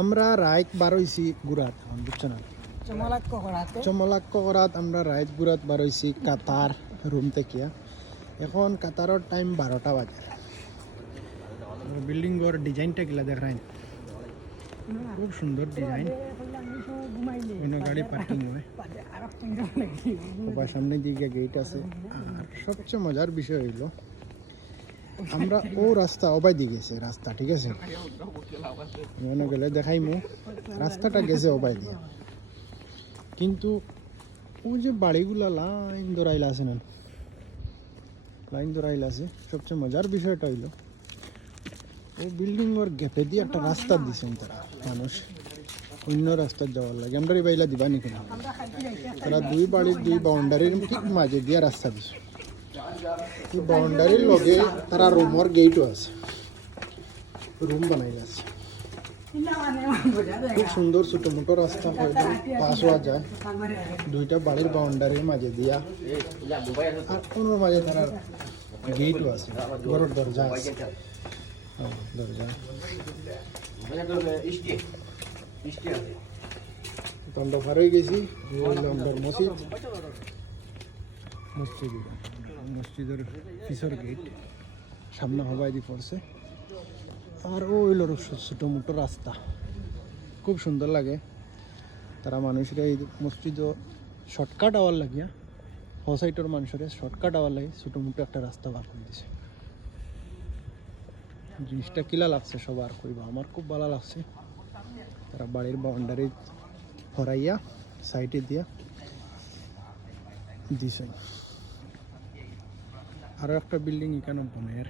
আমরা রাইত বার হইছি গুরাত বুঝছো না চমলাক্ষ করাত আমরা রাইত গুরাত বার হইছি কাতার রুম থেকে এখন কাতারের টাইম 12টা বাজে বিল্ডিং ঘর ডিজাইনটা গিলা দেখায় খুব সুন্দর ডিজাইন কোনো গাড়ি পার্কিং হয় সামনে দিকে গেট আছে আর সবচেয়ে মজার বিষয় হইলো আমরা ও রাস্তা অবাই দিয়ে গেছে রাস্তা ঠিক আছে মনে গেলে দেখাইমু রাস্তাটা গেছে অবাই দিয়ে কিন্তু ওই যে বাড়িগুলা লাইন ধরাইলা আছে না লাইন ধরাইলা আছে সবচেয়ে মজার বিষয়টা হইলো ও বিল্ডিং ওর গেপে দিয়ে একটা রাস্তা দিছেন তারা মানুষ অন্য রাস্তা যাওয়ার লাগে আমরা এই বাইলা দিবা নাকি তারা দুই বাড়ির দুই বাউন্ডারির ঠিক মাঝে দিয়ে রাস্তা দিছে এই বাউন্ডারির লগে তারা রুমর গেটও আছে রুম বানাইলা আছে খুব সুন্দর ছোট মোটো রাস্তা পাস হওয়া যায় দুইটা বাড়ির বাউন্ডারির মাঝে দিয়া আর কোন মাঝে তারা গেটও আছে বড় দরজা আছে দরজা আমরা পার হয়ে গেছি মসজিদ মসজিদের পিছর গেট সামনে হবাই দিয়ে পড়ছে আর ও হইল ছোটো মোটো রাস্তা খুব সুন্দর লাগে তারা মানুষরা এই মসজিদ শর্টকাট আওয়ার লাগিয়া হোসাইটের মানুষের শর্টকাট আওয়ার লাগে ছোটো মোটো একটা রাস্তা বার করে দিছে জিনিসটা কিলা লাগছে সবার কইবা আমার খুব ভালো লাগছে তারা বাড়ির বাউন্ডারি হরাইয়া সাইডে দিয়া দিছে আরো একটা বিল্ডিং এখানে বনের